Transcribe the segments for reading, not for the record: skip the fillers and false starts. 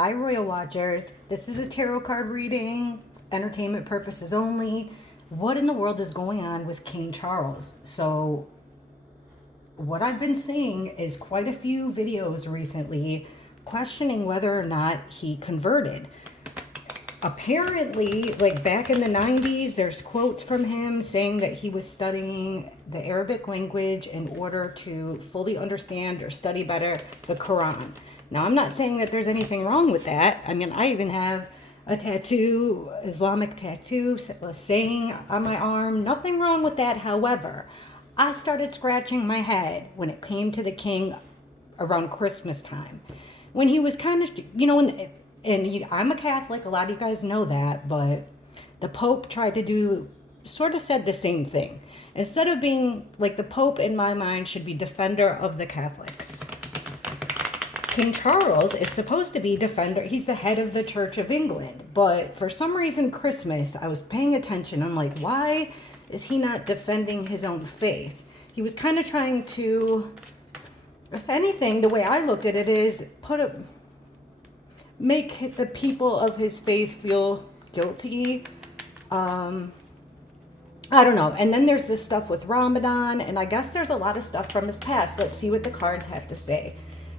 Hi, Royal Watchers. This is a tarot card reading, entertainment purposes only. What in the world is going on with King Charles? So, what I've been seeing is quite a few videos recently questioning whether or not he converted. Apparently, like back in the 90s, there's quotes from him saying that he was studying the Arabic language in order to fully understand or study better the Quran. Now, I'm not saying that there's anything wrong with that. I mean, I even have a tattoo, Islamic tattoo, saying on my arm. Nothing wrong with that. However, I started scratching my head when it came to the king around Christmas time. When he was kind of, I'm a Catholic, a lot of you guys know that, but the Pope tried to sort of said the same thing. Instead of being like the Pope, in my mind, should be defender of the Catholics. King Charles is supposed to be defender. He's the head of the Church of England. But for some reason, Christmas, I was paying attention. I'm like, why is he not defending his own faith? He was kind of trying to, if anything, the way I looked at it is make the people of his faith feel guilty. I don't know. And then there's this stuff with Ramadan, and I guess there's a lot of stuff from his past. Let's see what the cards have to say.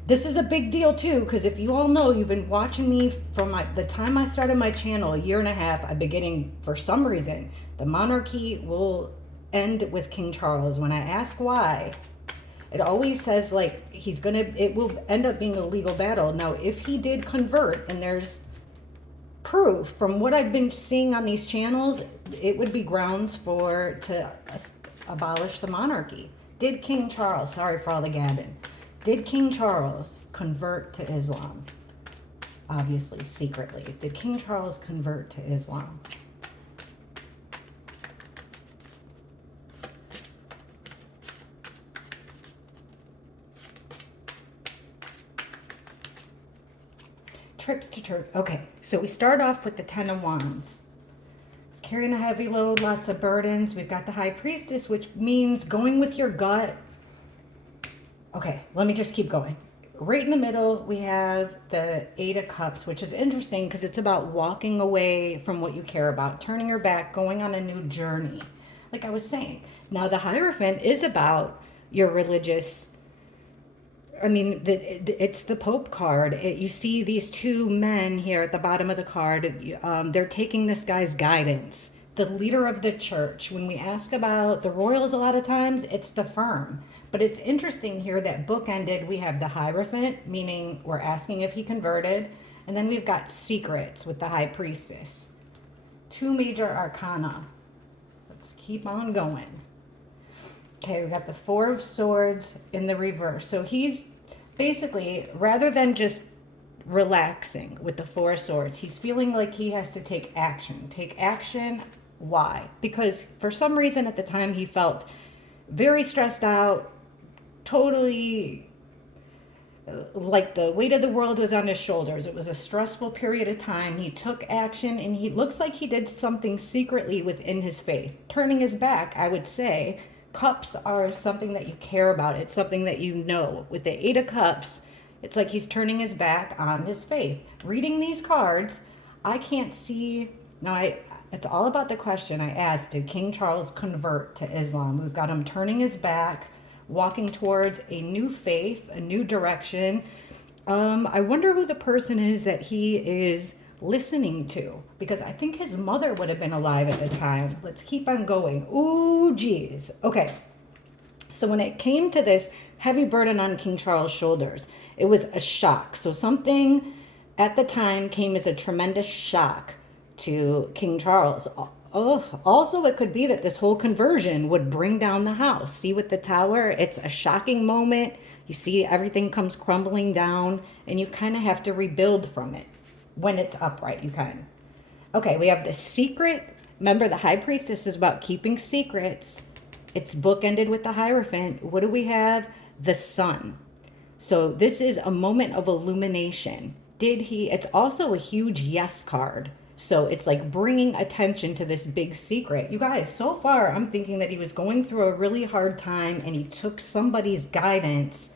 This is a big deal too, because if you all know, you've been watching me from the time I started my channel, 1.5 years, I've been getting, for some reason, the monarchy will end with King Charles. When I ask why, it always says like it will end up being a legal battle. Now, if he did convert, and there's proof from what I've been seeing on these channels, it would be grounds to abolish the monarchy. Did King Charles, sorry for all the gabbing, did King Charles convert to Islam? Obviously, secretly. Did King Charles convert to Islam? Trips to church. Okay, so we start off with the Ten of Wands. He's carrying a heavy load, lots of burdens. We've got the High Priestess, which means going with your gut. Okay, let me just keep going. Right in the middle, we have the Eight of Cups, which is interesting because it's about walking away from what you care about, turning your back, going on a new journey. Like I was saying. Now, the Hierophant is about your religious, it's the Pope card. You see these two men here at the bottom of the card. They're taking this guy's guidance. The leader of the church. When we ask about the royals, a lot of times, it's the firm. But it's interesting here that bookended, we have the Hierophant, meaning we're asking if he converted. And then we've got secrets with the High Priestess. Two major arcana. Let's keep on going. Okay, we got the Four of Swords in the reverse. So he's basically, rather than just relaxing with the Four of Swords, he's feeling like he has to take action. Take action. Why? Because for some reason at the time he felt very stressed out, totally like the weight of the world was on his shoulders. It was a stressful period of time. He took action, and he looks like he did something secretly within his faith. Turning his back, I would say, cups are something that you care about. It's something that you know. With the Eight of Cups, it's like he's turning his back on his faith. Reading these cards, I can't see. Now, it's all about the question I asked. Did King Charles convert to Islam? We've got him turning his back, walking towards a new faith, a new direction. I wonder who the person is that he is listening to, because I think his mother would have been alive at the time. Let's keep on going. Ooh, geez. Okay. So when it came to this heavy burden on King Charles' shoulders, it was a shock. So something at the time came as a tremendous shock to King Charles. Oh, also it could be that this whole conversion would bring down the house. See with the Tower, it's a shocking moment. You see everything comes crumbling down, and you kind of have to rebuild from it. When it's upright, you can. Okay, we have the secret. Remember, the High Priestess is about keeping secrets. It's bookended with the Hierophant. What do we have? The Sun. So this is a moment of illumination. It's also a huge yes card. So it's like bringing attention to this big secret. You guys, so far, I'm thinking that he was going through a really hard time, and he took somebody's guidance.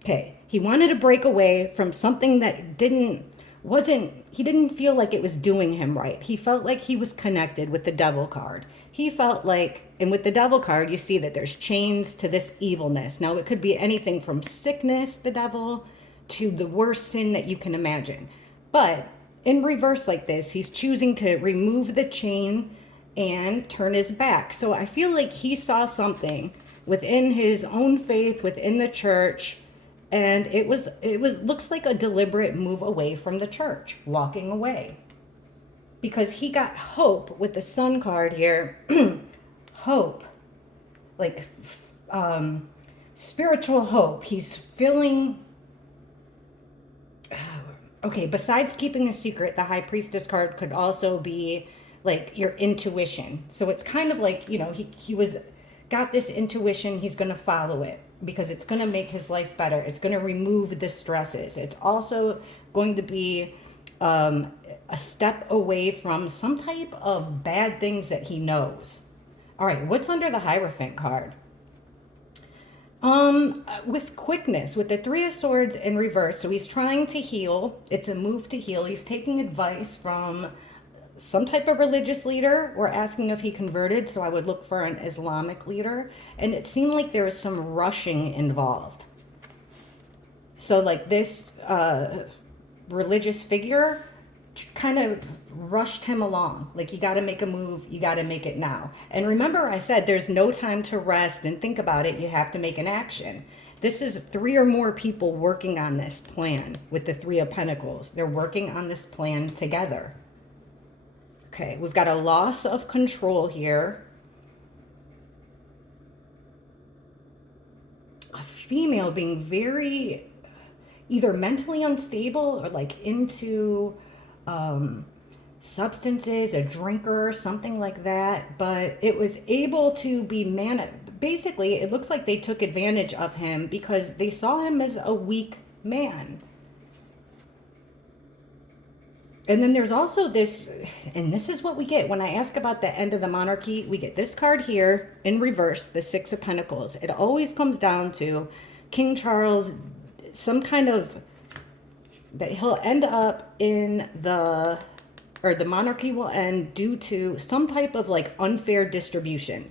Okay, he wanted to break away from something that didn't he didn't feel like it was doing him right. He felt like he was connected with the devil card. He felt like, and with the devil card, you see that there's chains to this evilness. Now, it could be anything from sickness, the devil, to the worst sin that you can imagine. But in reverse like this, he's choosing to remove the chain and turn his back. So I feel like he saw something within his own faith, within the church, and it was looks like a deliberate move away from the church, walking away, because he got hope with the sun card here. Hope, like spiritual hope. He's feeling okay. Besides keeping a secret, the high priestess card could also be like your intuition. So it's kind of like, he was got this intuition. He's going to follow it because it's going to make his life better. It's going to remove the stresses. It's also going to be a step away from some type of bad things that he knows. All right, what's under the Hierophant card? With quickness, with the Three of Swords in reverse. So he's trying to heal. It's a move to heal. He's taking advice from some type of religious leader. We're asking if he converted, so I would look for an Islamic leader. And it seemed like there was some rushing involved. So like this religious figure kind of rushed him along. Like, you got to make a move, you got to make it now. And remember, I said there's no time to rest and think about it. You have to make an action. This is 3 or more people working on this plan with the Three of Pentacles. They're working on this plan together. Okay, we've got a loss of control here. A female being very either mentally unstable or like into substances, a drinker, something like that. But it was able to be basically, it looks like they took advantage of him because they saw him as a weak man. And then there's also this, and this is what we get when I ask about the end of the monarchy. We get this card here in reverse, the Six of Pentacles. It always comes down to King Charles, some kind of, that he'll end up in the monarchy will end due to some type of like unfair distribution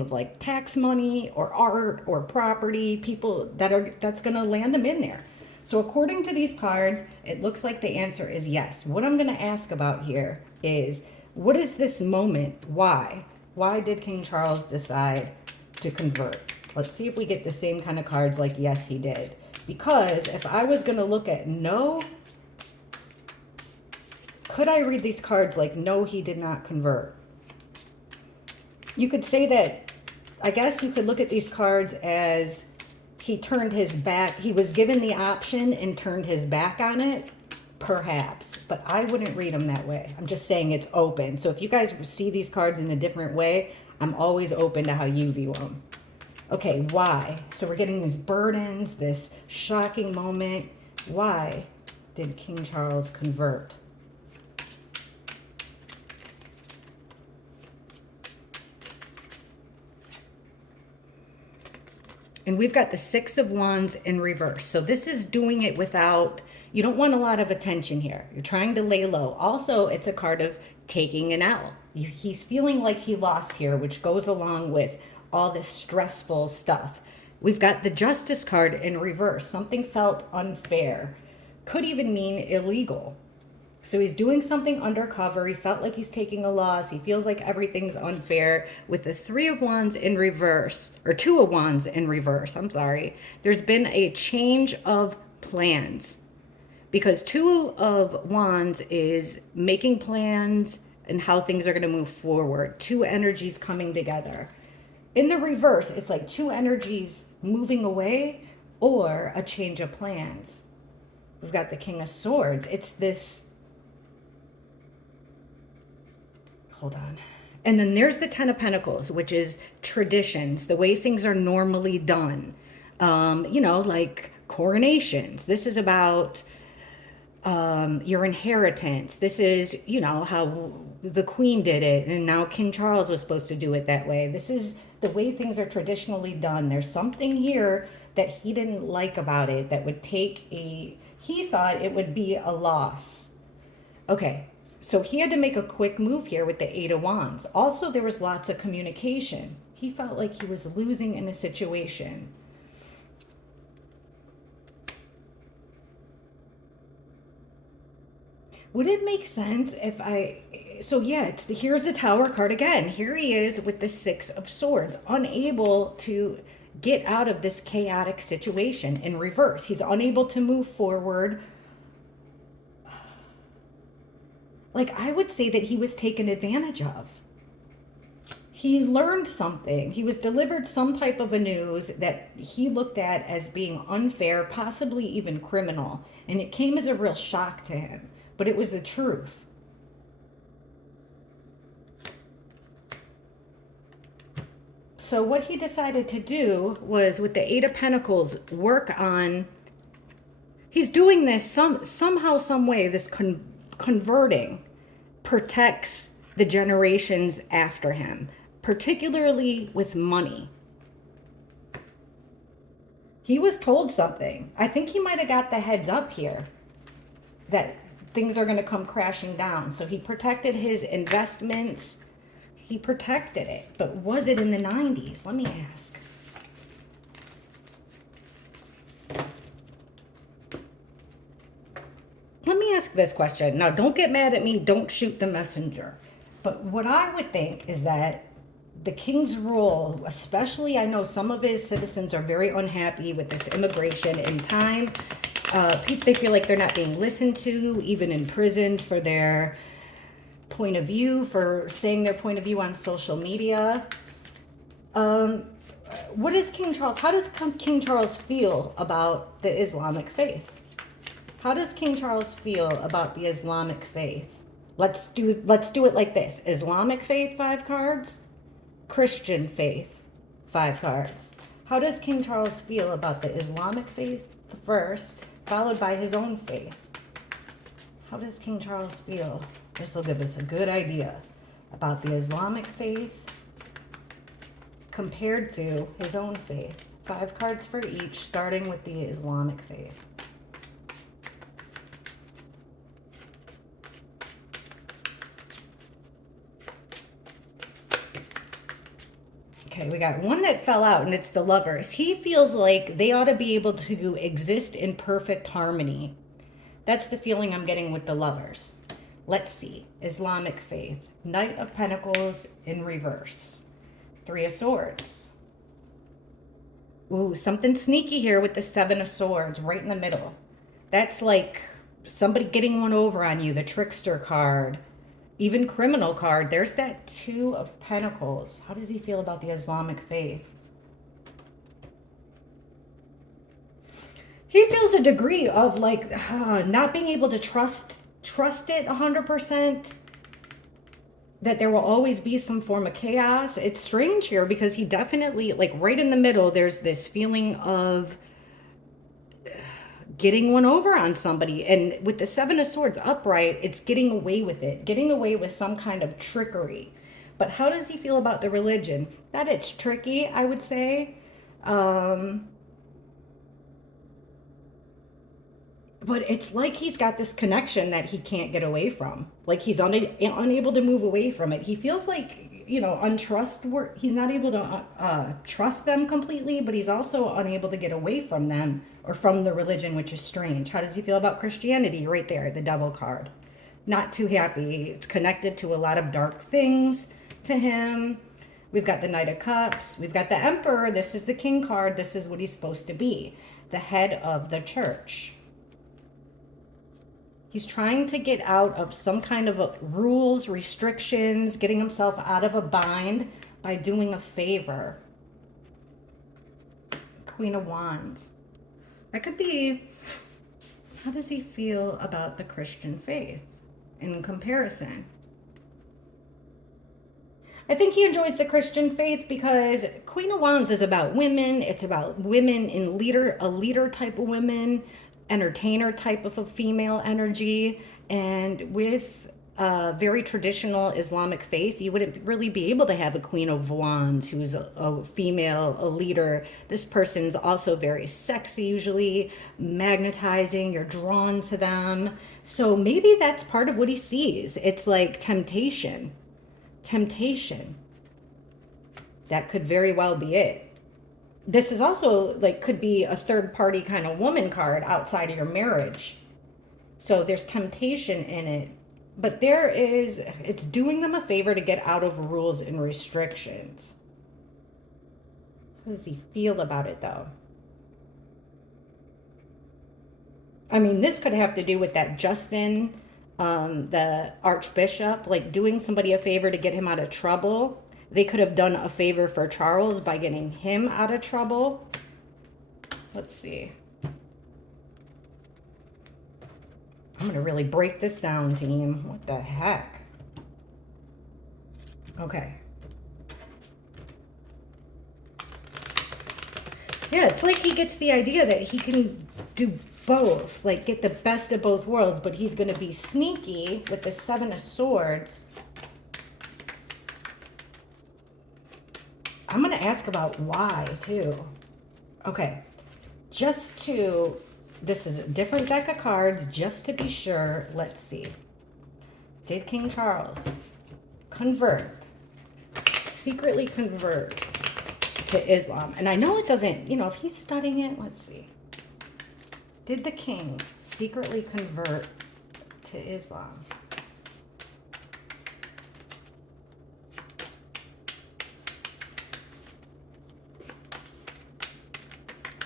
of like tax money or art or property, people that's going to land them in there. So according to these cards, it looks like the answer is yes. What I'm going to ask about here is, what is this moment? Why did King Charles decide to convert? Let's see if we get the same kind of cards like yes, he did. Because if I was going to look at no, could I read these cards like no, he did not convert? You could say that, I guess you could look at these cards as he turned his back. He was given the option and turned his back on it, perhaps. But I wouldn't read them that way. I'm just saying it's open. So if you guys see these cards in a different way, I'm always open to how you view them. Okay, why? So we're getting these burdens, this shocking moment. Why did King Charles convert? And we've got the Six of Wands in reverse. So this is doing it without, you don't want a lot of attention here. You're trying to lay low. Also, it's a card of taking an L. He's feeling like he lost here, which goes along with all this stressful stuff. We've got the Justice card in reverse. Something felt unfair. Could even mean illegal. So he's doing something undercover. He felt like he's taking a loss. He feels like everything's unfair. With the Three of Wands in reverse, or Two of Wands in reverse, I'm sorry. There's been a change of plans. Because Two of Wands is making plans and how things are going to move forward. Two energies coming together. In the reverse, it's like two energies moving away or a change of plans. We've got the King of Swords. It's this, hold on. And then there's the Ten of Pentacles, which is traditions, the way things are normally done. Like coronations. This is about your inheritance. This is, how the Queen did it, and now King Charles was supposed to do it that way. This is the way things are traditionally done. There's something here that he didn't like about it that would he thought it would be a loss. Okay, so he had to make a quick move here with the Eight of Wands. Also, there was lots of communication. He felt like he was losing in a situation. Would it make sense if so yeah, here's the Tower card again. Here he is with the Six of Swords, unable to get out of this chaotic situation in reverse. He's unable to move forward. Like, I would say that he was taken advantage of. He learned something. He was delivered some type of a news that he looked at as being unfair, possibly even criminal. And it came as a real shock to him. But it was the truth. So what he decided to do was, with the Eight of Pentacles, work on... He's doing this somehow, some way, this converting protects the generations after him, particularly with money. He was told something. I think he might have got the heads up here that things are going to come crashing down. So he protected his investments. He protected it. But was it in the 90s? Let me ask. Let me ask this question. Now, don't get mad at me. Don't shoot the messenger. But what I would think is that the king's rule, especially, I know some of his citizens are very unhappy with this immigration in time. They feel like they're not being listened to, even imprisoned for their point of view, for saying their point of view on social media. What is King Charles? How does King Charles feel about the Islamic faith? How does King Charles feel about the Islamic faith? Let's do it like this. Islamic faith, 5 cards. Christian faith, 5 cards. How does King Charles feel about the Islamic faith first, followed by his own faith? How does King Charles feel? This will give us a good idea about the Islamic faith compared to his own faith. 5 cards for each, starting with the Islamic faith. Okay, we got one that fell out, and it's the Lovers. He feels like they ought to be able to exist in perfect harmony. That's the feeling I'm getting with the Lovers. Let's see. Islamic faith. Knight of Pentacles in reverse. 3 of Swords. Ooh, something sneaky here with the 7 of Swords right in the middle. That's like somebody getting one over on you, the trickster card. Even criminal card. There's that 2 of Pentacles. How does he feel about the Islamic faith? He feels a degree of like not being able to trust it 100%. That there will always be some form of chaos. It's strange here because he definitely, like right in the middle, there's this feeling of getting one over on somebody. And with the 7 of Swords upright, it's getting away with it. Getting away with some kind of trickery. But how does he feel about the religion? That it's tricky, I would say. But it's like he's got this connection that he can't get away from. Like he's unable to move away from it. He feels like, you know, untrustworthy. He's not able to trust them completely, but he's also unable to get away from them or from the religion, which is strange. How does he feel about Christianity? Right there, the Devil card. Not too happy. It's connected to a lot of dark things to him. We've got the Knight of Cups. We've got the Emperor. This is the King card. This is what he's supposed to be. The head of the church. He's trying to get out of some kind of rules, restrictions, getting himself out of a bind by doing a favor. Queen of Wands. That could be, how does he feel about the Christian faith in comparison? I think he enjoys the Christian faith because Queen of Wands is about women. It's about women in a leader type of women, entertainer type of a female energy. And with very traditional Islamic faith, you wouldn't really be able to have a Queen of Wands who's a female, a leader. This person's also very sexy, usually magnetizing. You're drawn to them. So maybe that's part of what he sees. It's like temptation. Temptation. That could very well be it. This is also like could be a third party kind of woman card outside of your marriage. So there's temptation in it. But it's doing them a favor to get out of rules and restrictions. How does he feel about it though? I mean, this could have to do with that Justin, the Archbishop, like doing somebody a favor to get him out of trouble. They could have done a favor for Charles by getting him out of trouble. Let's see. I'm going to really break this down, team. What the heck? Okay. Yeah, it's like he gets the idea that he can do both, like get the best of both worlds, but he's going to be sneaky with the Seven of Swords. I'm going to ask about why, too. Okay. This is a different deck of cards, just to be sure. Let's see. Did King Charles convert, secretly convert to Islam? And I know it doesn't, if he's studying it, let's see. Did the king secretly convert to Islam?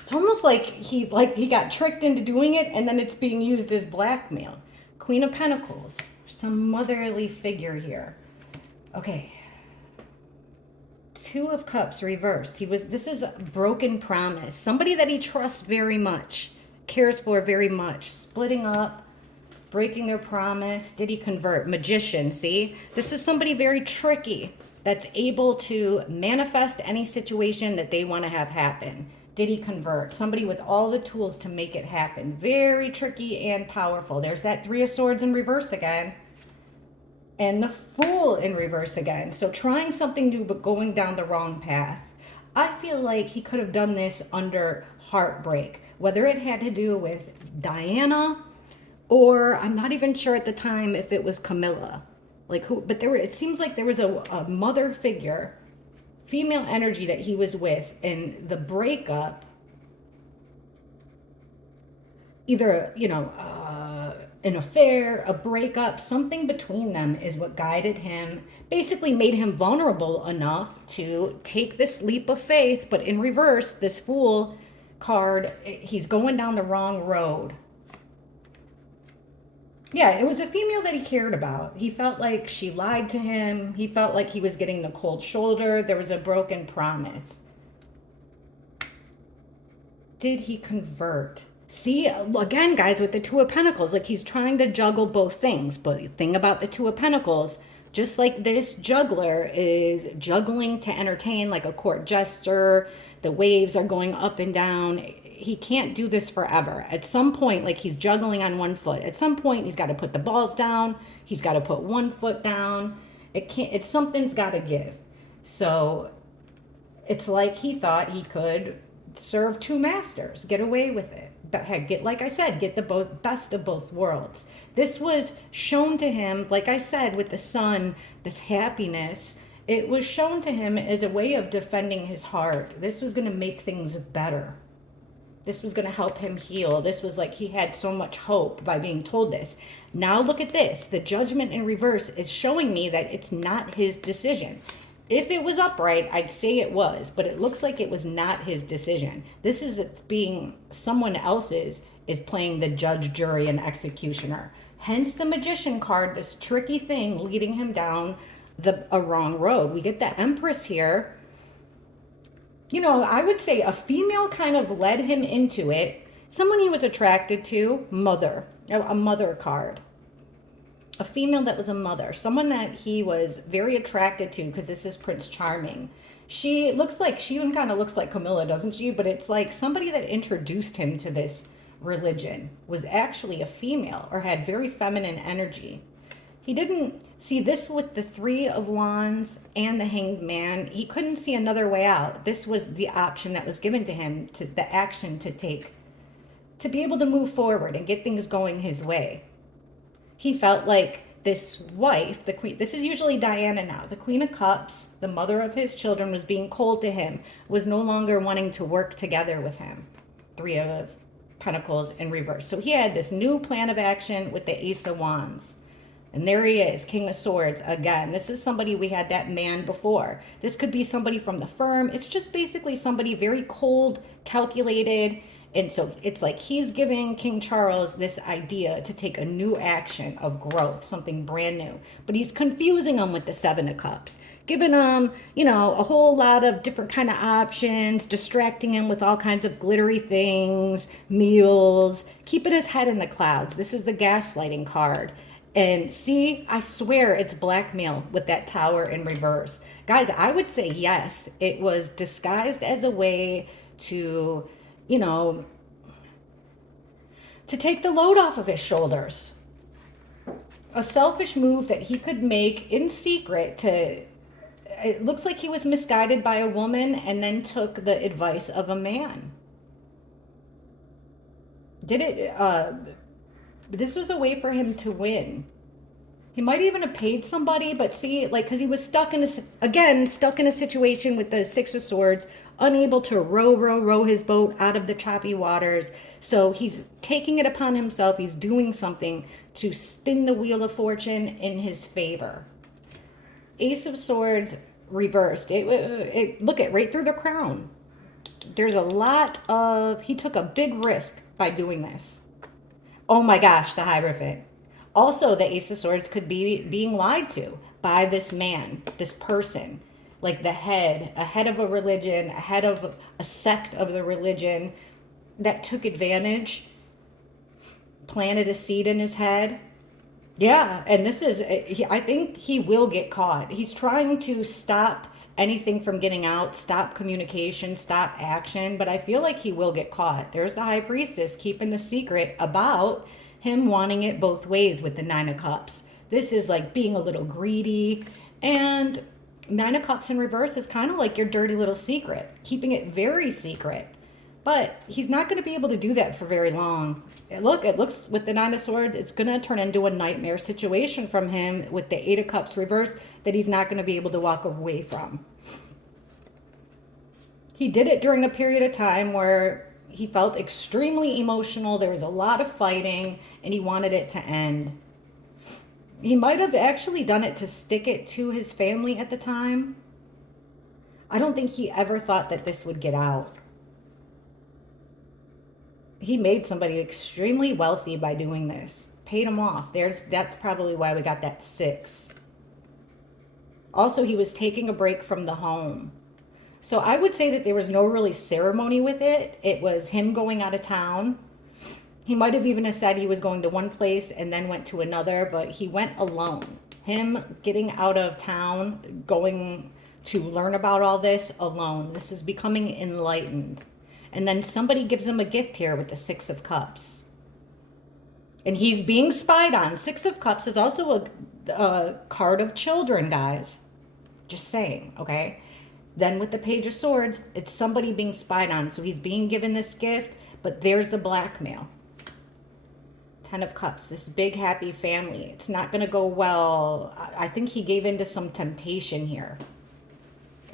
It's almost like he got tricked into doing it, and then it's being used as blackmail. Queen of Pentacles, some motherly figure here. Okay. Two of Cups reversed. This is a broken promise. Somebody that he trusts very much, cares for very much, splitting up, breaking their promise. Did he convert? Magician, see? This is somebody very tricky that's able to manifest any situation that they want to have happen. Did he convert? Somebody with all the tools to make it happen. Very tricky and powerful. There's that Three of Swords in reverse again. And the Fool in reverse again. So trying something new but going down the wrong path. I feel like he could have done this under heartbreak. Whether it had to do with Diana or I'm not even sure at the time if it was Camilla. Like who? But it seems like there was a mother figure, female energy that he was with, and the breakup, either, an affair, a breakup, something between them is what guided him, basically made him vulnerable enough to take this leap of faith. But in reverse, this Fool card, he's going down the wrong road. Yeah, it was a female that he cared about. He felt like she lied to him. He felt like he was getting the cold shoulder. There was a broken promise. Did he convert? See, again, guys, with the Two of Pentacles, like he's trying to juggle both things. But the thing about the Two of Pentacles, just like this juggler is juggling to entertain, like a court jester, the waves are going up and down. He can't do this forever. At some point, like he's juggling on one foot. At some point, he's got to put the balls down. He's got to put one foot down. Something's got to give. So it's like he thought he could serve two masters, get away with it. But like I said, get the best of both worlds. This was shown to him, like I said, with the sun, this happiness. It was shown to him as a way of defending his heart. This was going to make things better. This was going to help him heal. This was like he had so much hope by being told this. Now look at this. The Judgment in reverse is showing me that it's not his decision. If it was upright, I'd say it was, but it looks like it was not his decision. This is being someone else's, is playing the judge, jury, and executioner. Hence the Magician card, this tricky thing leading him down a wrong road. We get the Empress here. I would say a female kind of led him into it. Someone he was attracted to, a mother card. A female that was a mother. Someone that he was very attracted to because this is Prince Charming. She even kind of looks like Camilla, doesn't she? But it's like somebody that introduced him to this religion was actually a female or had very feminine energy. He didn't see this with the Three of Wands and the Hanged Man. He couldn't see another way out. This was the option that was given to him, to the action to take, to be able to move forward and get things going his way. He felt like this wife, the queen, this is usually Diana now, the Queen of Cups, the mother of his children, was being cold to him, was no longer wanting to work together with him. Three of Pentacles in reverse. So he had this new plan of action with the Ace of Wands. And there he is, King of Swords again. This is somebody, we had that man before. This could be somebody from the firm. It's just basically somebody very cold, calculated. And so it's like he's giving King Charles this idea to take a new action of growth, something brand new. But he's confusing him with the Seven of Cups, giving him, you know, a whole lot of different kind of options, distracting him with all kinds of glittery things, meals, keeping his head in the clouds. This is the gaslighting card. And see, I swear it's blackmail with that Tower in reverse. Guys, I would say yes, it was disguised as a way to, you know, to take the load off of his shoulders. A selfish move that he could make in secret to, it looks like he was misguided by a woman and then took the advice of a man. This was a way for him to win. He might even have paid somebody, but see, like, because he was stuck in a situation with the Six of Swords, unable to row his boat out of the choppy waters. So he's taking it upon himself. He's doing something to spin the wheel of fortune in his favor. Ace of Swords reversed. Look at right through the crown. There's a lot of, he took a big risk by doing this. Oh my gosh, the Hierophant. Also, the Ace of Swords could be being lied to by this man, this person, like a head of a religion, a head of a sect of the religion that took advantage, planted a seed in his head. Yeah, and this is, I think he will get caught. He's trying to stop anything from getting out, stop communication, stop action, but I feel like he will get caught. There's the High Priestess keeping the secret about him wanting it both ways with the Nine of Cups. This is like being a little greedy, and Nine of Cups in reverse is kind of like your dirty little secret, keeping it very secret. But he's not going to be able to do that for very long. It looks with the Nine of Swords, it's going to turn into a nightmare situation from him with the Eight of Cups reverse that he's not going to be able to walk away from. He did it during a period of time where he felt extremely emotional. There was a lot of fighting and he wanted it to end. He might have actually done it to stick it to his family at the time. I don't think he ever thought that this would get out. He made somebody extremely wealthy by doing this. Paid him off. That's probably why we got that 6. Also, he was taking a break from the home. So I would say that there was no really ceremony with it. It was him going out of town. He might have even said he was going to one place and then went to another, but he went alone. Him getting out of town, going to learn about all this alone. This is becoming enlightened. And then somebody gives him a gift here with the Six of Cups. And he's being spied on. Six of Cups is also a card of children, guys. Just saying, okay? Then with the Page of Swords, it's somebody being spied on. So he's being given this gift, but there's the blackmail. 10 of Cups, this big happy family. It's not going to go well. I think he gave into some temptation here.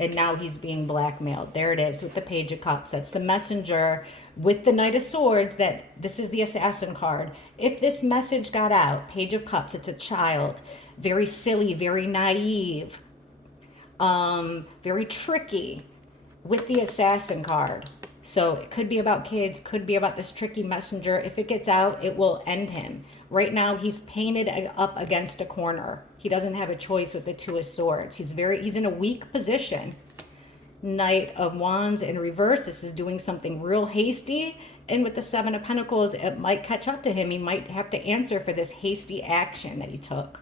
And now he's being blackmailed. There it is with the Page of Cups. That's the messenger with the Knight of Swords. That this is the assassin card. If this message got out, Page of Cups, it's a child. Very silly, very naive. Very tricky with the assassin card. So it could be about kids, could be about this tricky messenger. If it gets out, it will end him. Right now, he's painted up against a corner. He doesn't have a choice with the Two of Swords. He's in a weak position. Knight of Wands in reverse. This is doing something real hasty. And with the Seven of Pentacles, it might catch up to him. He might have to answer for this hasty action that he took.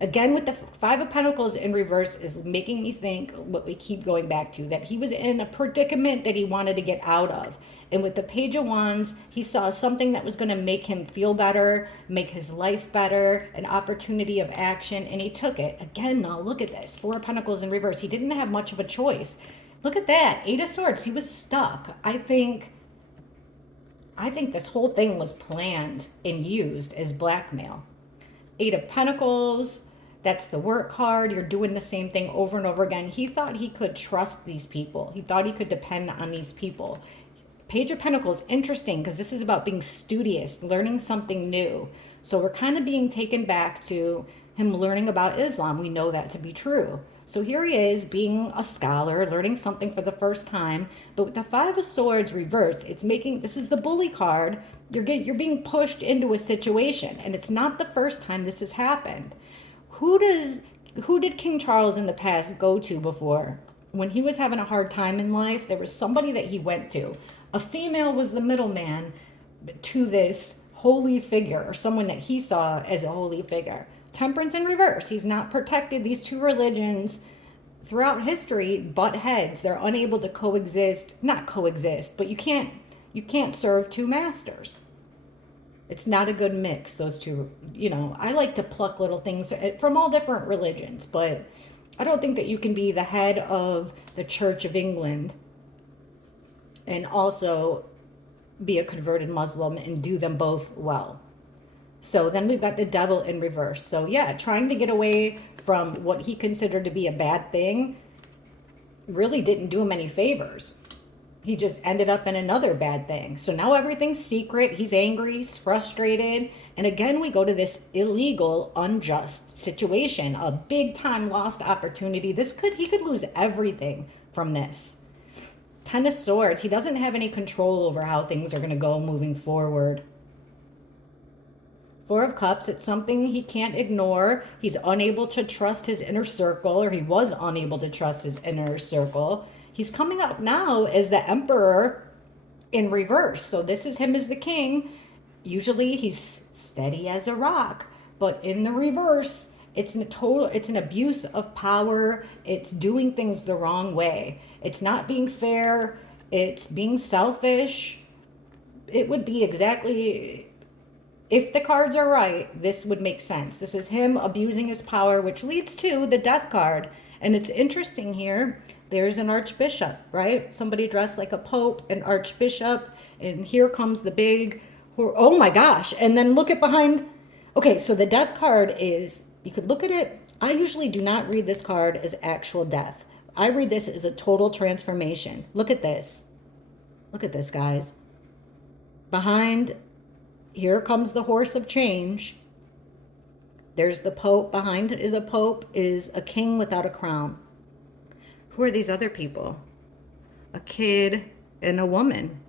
Again, with the Five of Pentacles in reverse is making me think what we keep going back to, that he was in a predicament that he wanted to get out of. And with the Page of Wands, he saw something that was going to make him feel better, make his life better, an opportunity of action, and he took it. Again, now look at this. Four of Pentacles in reverse. He didn't have much of a choice. Look at that. Eight of Swords. He was stuck. I think this whole thing was planned and used as blackmail. Eight of Pentacles, that's the work card. You're doing the same thing over and over again. He thought he could trust these people. He thought he could depend on these people. Page of Pentacles, interesting, because this is about being studious, learning something new. So we're kind of being taken back to him learning about Islam. We know that to be true. So here he is being a scholar, learning something for the first time. But with the Five of Swords reversed, it's making, this is the bully card. You're being pushed into a situation, and it's not the first time this has happened. Who did King Charles in the past go to before? When he was having a hard time in life, there was somebody that he went to. A female was the middleman to this holy figure, or someone that he saw as a holy figure. Temperance in reverse. He's not protected. These two religions throughout history butt heads. They're unable to coexist. Not coexist, but you can't serve two masters. It's not a good mix, those two. You know, I like to pluck little things from all different religions, but I don't think that you can be the head of the Church of England and also be a converted Muslim and do them both well. So then we've got the Devil in reverse. So yeah, trying to get away from what he considered to be a bad thing really didn't do him any favors. He just ended up in another bad thing. So now everything's secret. He's angry, he's frustrated. And again, we go to this illegal, unjust situation, a big time lost opportunity. He could lose everything from this. Ten of Swords. He doesn't have any control over how things are going to go moving forward. Four of Cups. It's something he can't ignore. He's unable to trust his inner circle, or he was unable to trust his inner circle. He's coming up now as the Emperor in reverse. So this is him as the king. Usually he's steady as a rock, but in the reverse, it's an abuse of power. It's doing things the wrong way. It's not being fair. It's being selfish. It would be exactly, if the cards are right, this would make sense. This is him abusing his power, which leads to the Death card. And it's interesting here. There's an archbishop, right? Somebody dressed like a pope, an archbishop. And here comes the big, oh my gosh. And then look at behind. Okay, so the Death card is, you could look at it. I usually do not read this card as actual death. I read this as a total transformation. Look at this. Look at this, guys. Behind, here comes the horse of change. There's the Pope. Behind the Pope is a king without a crown. Who are these other people? A kid and a woman.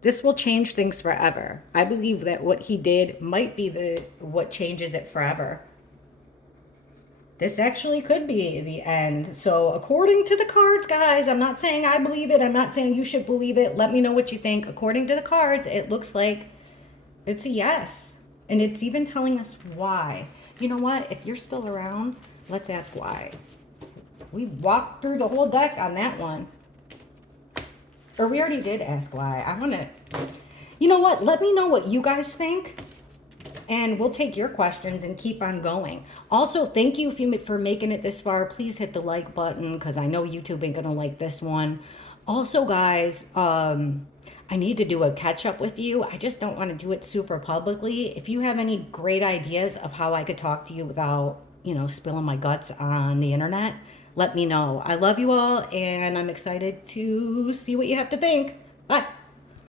This will change things forever. I believe that what he did might be what changes it forever. This actually could be the end. So according to the cards, guys, I'm not saying I believe it. I'm not saying you should believe it. Let me know what you think. According to the cards, it looks like it's a yes. And it's even telling us why. You know what? If you're still around, let's ask why. We walked through the whole deck on that one. Or we already did ask why. I want to... You know what? Let me know what you guys think. And we'll take your questions and keep on going. Also, thank you for making it this far. Please hit the like button because I know YouTube ain't going to like this one. Also, guys, I need to do a catch up with you. I just don't want to do it super publicly. If you have any great ideas of how I could talk to you without, spilling my guts on the internet, let me know. I love you all, and I'm excited to see what you have to think. Bye.